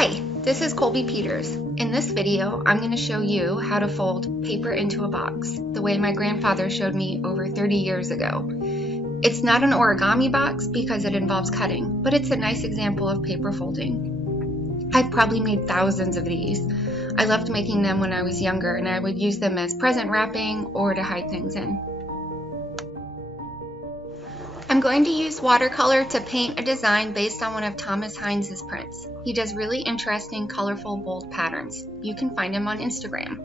Hi, this is Colby Peters. In this video, I'm going to show you how to fold paper into a box, the way my grandfather showed me over 30 years ago. It's not an origami box because it involves cutting, but it's a nice example of paper folding. I've probably made thousands of these. I loved making them when I was younger, and I would use them as present wrapping or to hide things in. I'm going to use watercolor to paint a design based on one of Thomas Hines' prints. He does really interesting, colorful, bold patterns. You can find him on Instagram.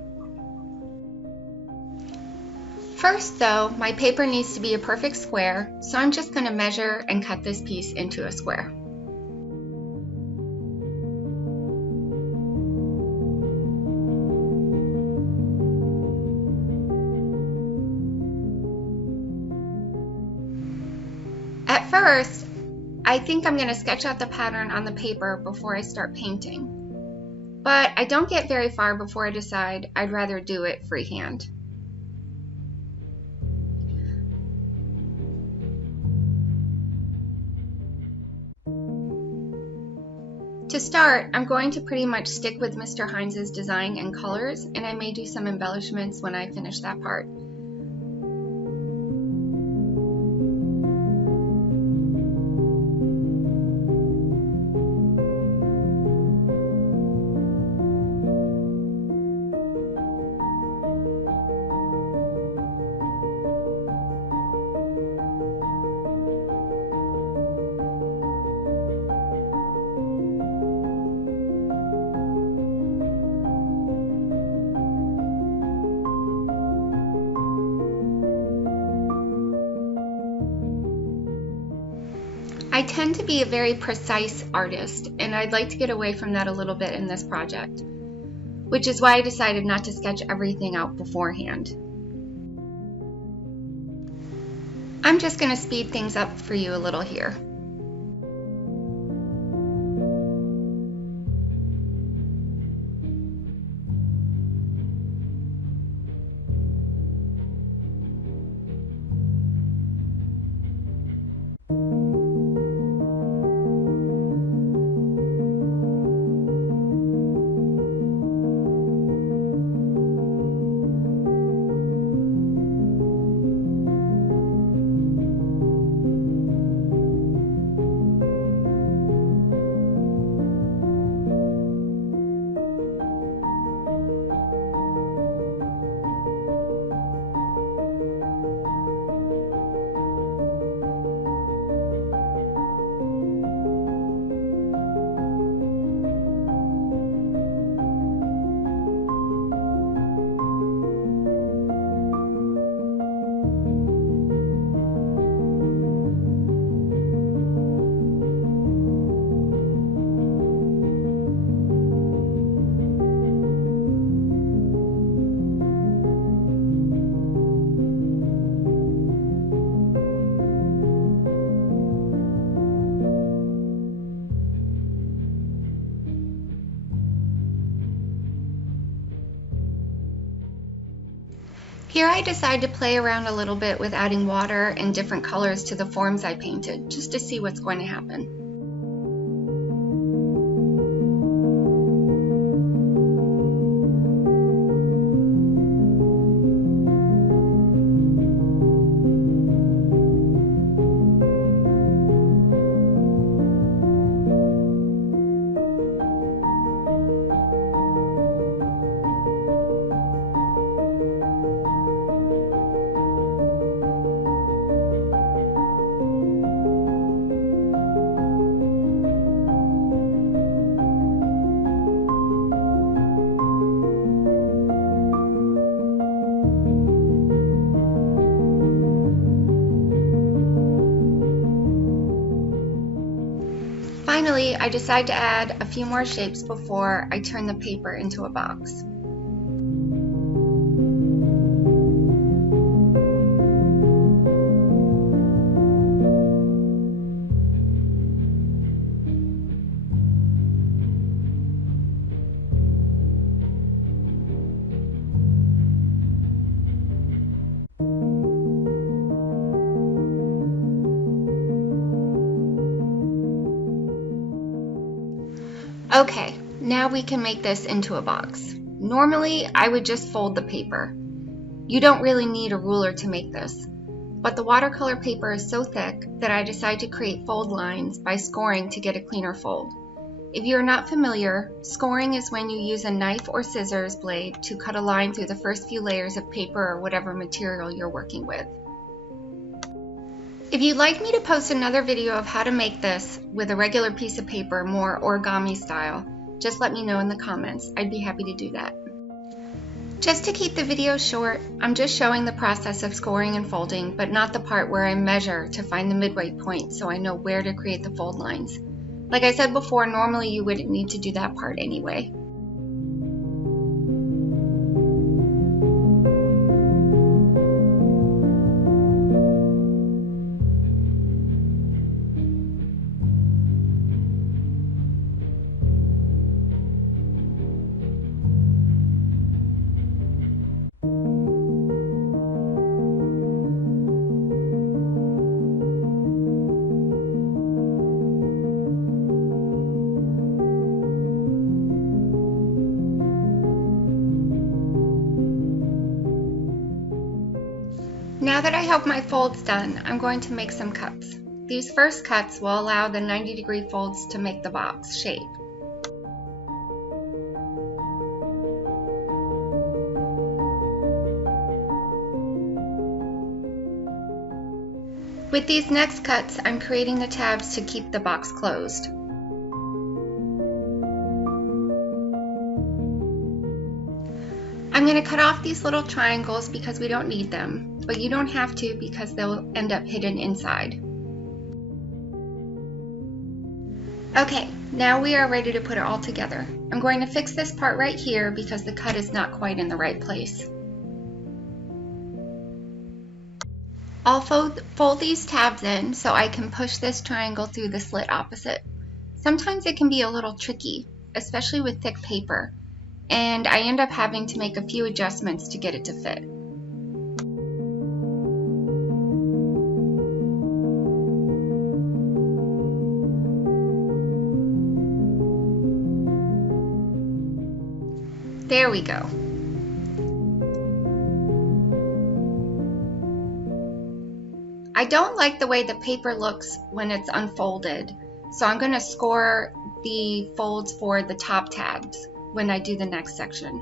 First though, my paper needs to be a perfect square, so I'm just going to measure and cut this piece into a square. At first, I think I'm going to sketch out the pattern on the paper before I start painting. But I don't get very far before I decide I'd rather do it freehand. To start, I'm going to pretty much stick with Mr. Hines' design and colors, and I may do some embellishments when I finish that part. I tend to be a very precise artist, and I'd like to get away from that a little bit in this project, which is why I decided not to sketch everything out beforehand. I'm just going to speed things up for you a little here. Here I decide to play around a little bit with adding water and different colors to the forms I painted, just to see what's going to happen. Finally, I decide to add a few more shapes before I turn the paper into a box. Okay, Now we can make this into a box. Normally, I would just fold the paper. You don't really need a ruler to make this, but the watercolor paper is so thick that I decided to create fold lines by scoring to get a cleaner fold. If you are not familiar, scoring is when you use a knife or scissors blade to cut a line through the first few layers of paper or whatever material you're working with. If you'd like me to post another video of how to make this with a regular piece of paper, more origami style, just let me know in the comments. I'd be happy to do that. Just to keep the video short, I'm just showing the process of scoring and folding, but not the part where I measure to find the midway point so I know where to create the fold lines. Like I said before, normally you wouldn't need to do that part anyway. Now that I have my folds done, I'm going to make some cuts. These first cuts will allow the 90-degree folds to make the box shape. With these next cuts, I'm creating the tabs to keep the box closed. I'm going to cut off these little triangles because we don't need them, but you don't have to because they'll end up hidden inside. Okay, now we are ready to put it all together. I'm going to fix this part right here because the cut is not quite in the right place. I'll fold these tabs in so I can push this triangle through the slit opposite. Sometimes it can be a little tricky, especially with thick paper, and I end up having to make a few adjustments to get it to fit. There we go. I don't like the way the paper looks when it's unfolded, so I'm going to score the folds for the top tabs when I do the next section.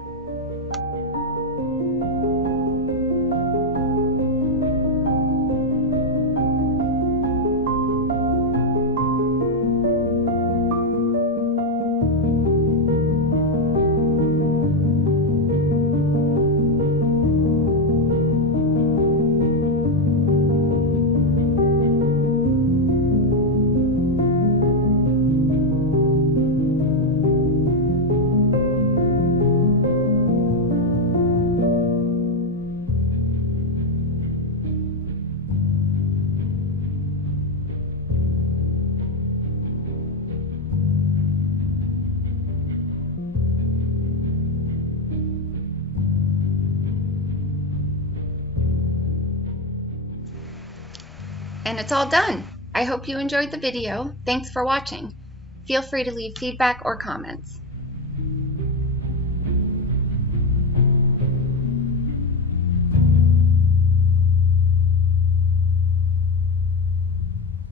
And it's all done. I hope you enjoyed the video. Thanks for watching. Feel free to leave feedback or comments.